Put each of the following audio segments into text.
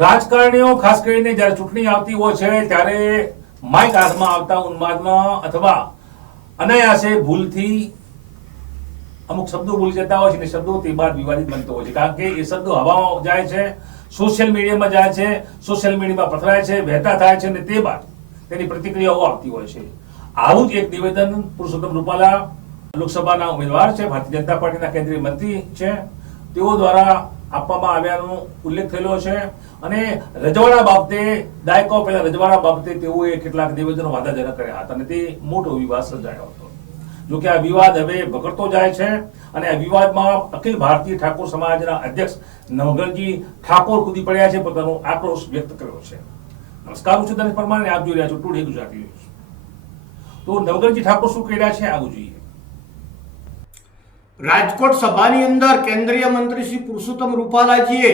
રાજકારણીઓ ખાસ કરીને જ્યારે ચૂંટણી આવતી હોય છે ત્યારે માઇક હાથમાં આવતા ઉન્માદમાં અથવા અનાયાસે ભૂલથી અમુક શબ્દો ભૂલી જતા હોય છે ને શબ્દો તે બાદ વિવાદિત બનતો હોય છે, કારણ કે એ શબ્દો હવામાં જાય છે, સોશિયલ મીડિયામાં જાય છે, સોશિયલ મીડિયામાં પથરાય છે, વહેતા થાય છે અને તે બાદ તેની પ્રતિક્રિયાઓ આવતી હોય છે. આવું જ એક નિવેદન પુરુષોત્તમ રૂપાલા લોકસભાના ઉમેદવાર છે, ભારતીય જનતા પાર્ટીના કેન્દ્રીય મંત્રી છે, તેઓ દ્વારા આપવામાં આવ્યાનો ઉલ્લેખ થયેલો છે. અને રજવાડા બાબતે દાયકાઓ પહેલા રજવાડા બાબતે તેઓએ કેટલાક નિવેદનો વાદાજનક કર્યા હતા અને તે મોટો વિવાદ સર્જાયો હતો. જોકે આ વિવાદ હવે ભગડતો જાય છે અને આ વિવાદમાં અખિલ ભારતીય ઠાકોર સમાજના અધ્યક્ષ નવઘણજી ઠાકોર કૂદી પડ્યા છે, પોતાનો આક્રોશ વ્યક્ત કર્યો છે. નમસ્કાર, હું છું દિનેશ પરમાર અને આપ જોઈ રહ્યા છો ટુડે ગુજરાતી ન્યૂઝ. તો નવઘણજી ઠાકોર શું કહી રહ્યા છે આવું જોઈએ. રાજકોટ સભાની અંદર કેન્દ્રીય મંત્રી શ્રી પુરુષોત્તમ રૂપાલાજીએ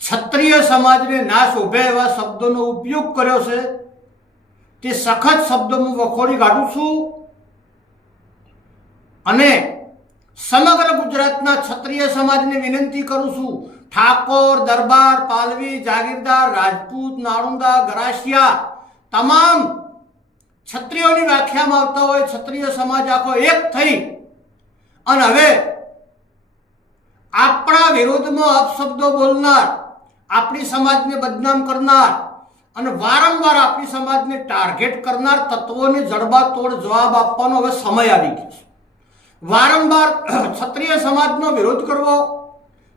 ક્ષત્રિય સમાજને ના શોભે એવા શબ્દોનો ઉપયોગ કર્યો છે. તે સખત શબ્દોમાં વખોડી કાઢું છું અને સમગ્ર ગુજરાતના ક્ષત્રિય સમાજને વિનંતી કરું છું, ઠાકોર, દરબાર, પાલવી, જાગીરદાર, રાજપૂત, નાળુંદા, ગરાસિયા તમામ ક્ષત્રિયોની વ્યાખ્યામાં આવતા હોય ક્ષત્રિય સમાજ આખો એક થઈ અને હવે આપણા વિરોધમાં અપશબ્દો બોલનાર, આપણી સમાજને બદનામ કરનાર અને વારંવાર આપણી સમાજને ટાર્ગેટ કરનાર તત્વોને જડબાતોડ જવાબ આપવાનો હવે સમય આવી ગયો છે. વારંવાર ક્ષત્રિય સમાજનો વિરોધ કરવો,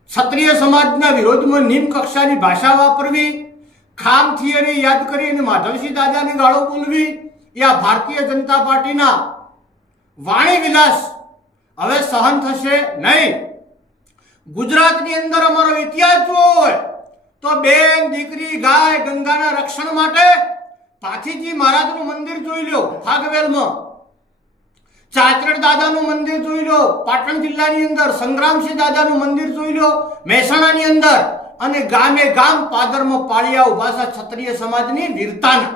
ક્ષત્રિય સમાજના વિરોધમાં નિમ્ન કક્ષાની ભાષા વાપરવી, ખામ થિયરી યાદ કરીને માધવસિંહ દાદાની ગાળો બોલવી, એ આ ભારતીય જનતા પાર્ટીના વાણી વિલાસ હવે સહન થશે નહીં. ગુજરાતની અંદર અમારો ઇતિહાસ જોવો હોય તો બેન, દીકરી, ગાય, ગંગાના રક્ષણ માટે પાથીજી મહારાજનું મંદિર જોઈ લો ફાગવેલમાં, ચાચરડ દાદાનું મંદિર જોઈ લો પાટણ જિલ્લાની અંદર, સંગ્રામસિંહ દાદાનું મંદિર જોઈ લો મહેસાણાની અંદર, અને ગામે ગામ પાદરમાં પાળિયા ઉભા છે ક્ષત્રિય સમાજની વીરતાના.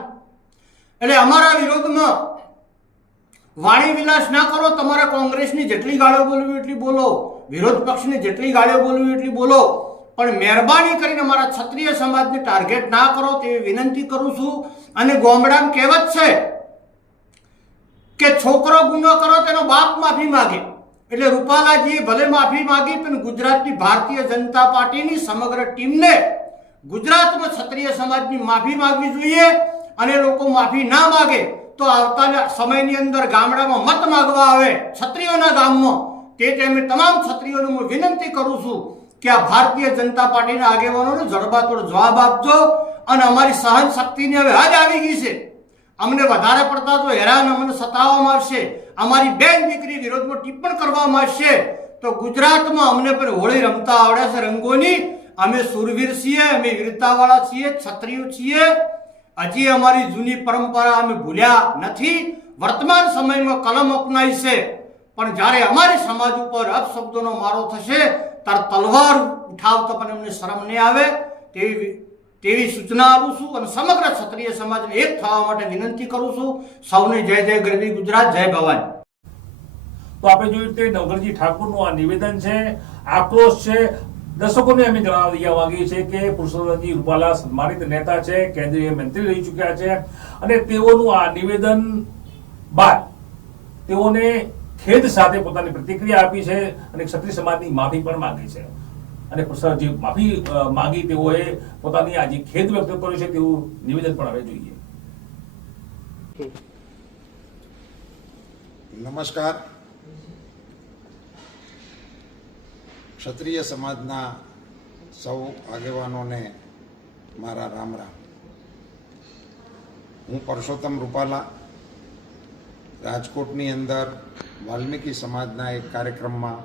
એટલે અમારા વિરોધમાં વાણી વિલાસ ના કરો. તમારે કોંગ્રેસની જેટલી ગાળીઓ બોલવી એટલી બોલો, વિરોધ પક્ષની જેટલી ગાળીઓ બોલવી એટલી બોલો, પણ મહેરબાની કરીને અમારા ક્ષત્રિય સમાજને ટાર્ગેટ ના કરો તેવી વિનંતી કરું છું. અને ગામડામાં કહેવત છે કે છોકરો ગુનો કરો તેનો બાપ માફી માગે, એટલે રૂપાલાજીએ ભલે માફી માગી પણ ગુજરાતની ભારતીય જનતા પાર્ટીની સમગ્ર ટીમને ગુજરાતમાં ક્ષત્રિય સમાજની માફી માંગવી જોઈએ. અને લોકો માફી ના માગે તો આવતા સમયની અંદર ગામડામાં મત માંગવા આવે ક્ષત્રિયોના ગામમાં, તે ટાઈમે તમામ ક્ષત્રિયોને હું વિનંતી કરું છું કે આ ભારતીય જનતા પાર્ટીના આગેવાનોને જડબાતોડ જવાબ આપજો. અને અમારી સહન શક્તિની હવે હદ આવી ગઈ છે. અમને વધારે પડતા તો હેરાન અમને સતાવવામાં આવશે, અમારી બેન દીકરી વિરોધમાં ટિપ્પણ કરવામાં આવશે, તો ગુજરાતમાં અમને પણ હોળી રમતા આવડે છે રંગોની. અમે સુરવીર છીએ, અમે વીરતાવાળા છીએ, ક્ષત્રિયો છીએ. હજી અમારી જૂની પરંપરા અમે ભૂલ્યા નથી. વર્તમાન સમયમાં કલમ અપનાવી છે, પણ જ્યારે અમારી સમાજ ઉપર અપશબ્દોનો મારો થશે ત્યારે તલવાર ઉઠાવતો પણ અમને શરમ નહીં આવે તેવી સૂચના આપું છું. અને સમગ્ર ક્ષત્રિય સમાજને એક થવા માટે વિનંતી કરું છું. સૌને જય જય ગરવી ગુજરાત, જય ભવાની. તો આપણે જોયું તે નવઘણજી ઠાકોરનું આ નિવેદન છે, આક્રોશ છે. દર્શકોને અમે જણાવી દેવા માંગીએ છીએ કે પુરુષોત્તમજી રૂપાલા સન્માનિત નેતા છે, કેન્દ્રીય મંત્રી રહી ચૂક્યા છે અને તેઓનું આ નિવેદન બાદ તેઓને ખેદ સાથે પોતાની પ્રતિક્રિયા આપી છે અને ક્ષત્રિય સમાજની માફી પણ માંગી છે. અને જે માફી માંગી તેઓએ પોતાની આજે ખેદ વ્યક્ત કર્યો છે તેવું નિવેદન પણ હવે જોઈએ. નમસ્કાર. ક્ષત્રિય સમાજના સૌ આગેવાનોને મારા રામ રામ. હું પુરુષોત્તમ રૂપાલા રાજકોટની અંદર વાલ્મીકી સમાજના એક કાર્યક્રમમાં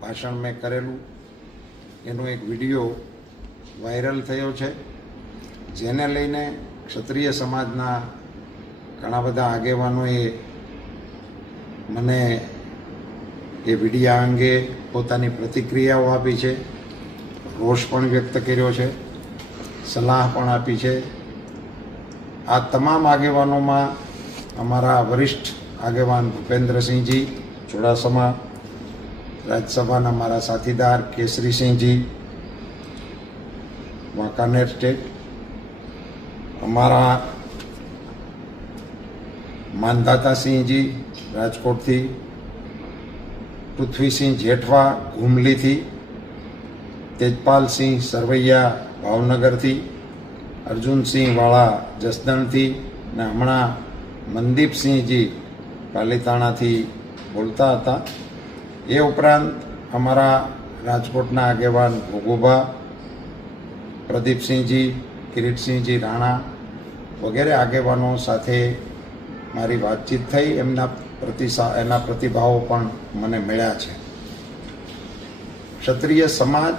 ભાષણ મેં કરેલું, એનો એક વિડીયો વાયરલ થયો છે, જેને લઈને ક્ષત્રિય સમાજના ઘણા બધા આગેવાનોએ મને એ વિડીયા અંગે પોતાની પ્રતિક્રિયાઓ આપી છે, રોષ પણ વ્યક્ત કર્યો છે, સલાહ પણ આપી છે. આ તમામ આગેવાનોમાં અમારા વરિષ્ઠ આગેવાન ભૂપેન્દ્રસિંહજી ચુડાસમા, રાજ્યસભાના મારા સાથીદાર કેસરીસિંહજી, વાંકાનેર સ્ટેટ, અમારા માનદાતાસિંહજી રાજકોટથી, પૃથ્વીસિંહ જેઠવા ઘુમલીથી, તેજપાલસિંહ સરવૈયા ભાવનગરથી, અર્જુનસિંહ વાળા જસદણથી, ને હમણાં મનદીપસિંહજી પાલીતાણાથી બોલતા હતા. એ ઉપરાંત અમારા રાજકોટના આગેવાન ભોગુભા, પ્રદીપસિંહજી, કિરીટસિંહજી રાણા વગેરે આગેવાનો સાથે મારી વાતચીત થઈ. એના પ્રતિભાવો પણ મને મળ્યા છે. ક્ષત્રિય સમાજ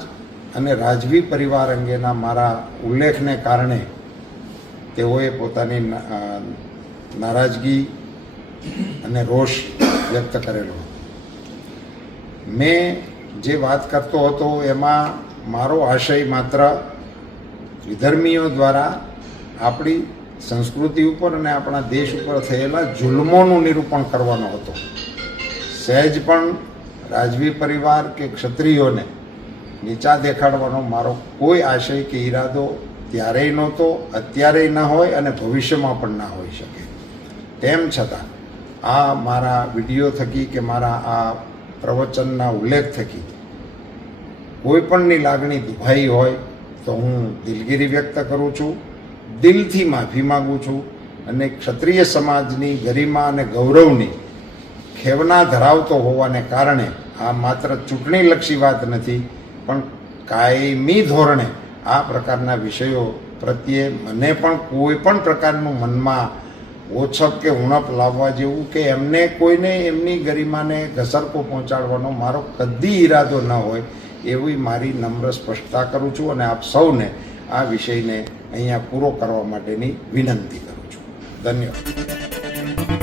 અને રાજવી પરિવાર અંગેના મારા ઉલ્લેખને કારણે તેઓએ પોતાની નારાજગી અને રોષ વ્યક્ત કરેલો. મેં જે વાત કરતો હતો એમાં મારો આશય માત્ર વિધર્મીઓ દ્વારા આપણી સંસ્કૃતિ ઉપર અને આપણા દેશ ઉપર થયેલા જુલ્મોનું નિરૂપણ કરવાનો હતો. સહેજ પણ રાજવી પરિવાર કે ક્ષત્રિયોને નીચા દેખાડવાનો મારો કોઈ આશય કે ઈરાદો ત્યારેય નહોતો, અત્યારેય ન હોય અને ભવિષ્યમાં પણ ના હોઈ શકે. તેમ છતાં આ મારા વિડીયો થકી કે મારા આ પ્રવચનના ઉલ્લેખ થકી કોઈ પણની લાગણી દુભાઈ હોય તો હું દિલગીરી વ્યક્ત કરું છું, દિલથી માફી માગું છું અને ક્ષત્રિય સમાજની ગરિમા અને ગૌરવની ખેવના ધરાવતો હોવાને કારણે આ માત્ર ચૂંટણીલક્ષી વાત નથી, પણ કાયમી ધોરણે આ પ્રકારના વિષયો પ્રત્યે મને પણ કોઈ પણ પ્રકારનું મનમાં ઓછપ કે ઉણપ લાવવા જેવું કે એમને કોઈને એમની ગરિમાને ઘસરકો પહોંચાડવાનો મારો કદી ઈરાદો ન હોય એવી મારી નમ્ર સ્પષ્ટતા કરું છું અને આપ સૌને આ વિષયને અહીંયા પૂરો કરવા માટેની વિનંતી કરું છું. ધન્યવાદ.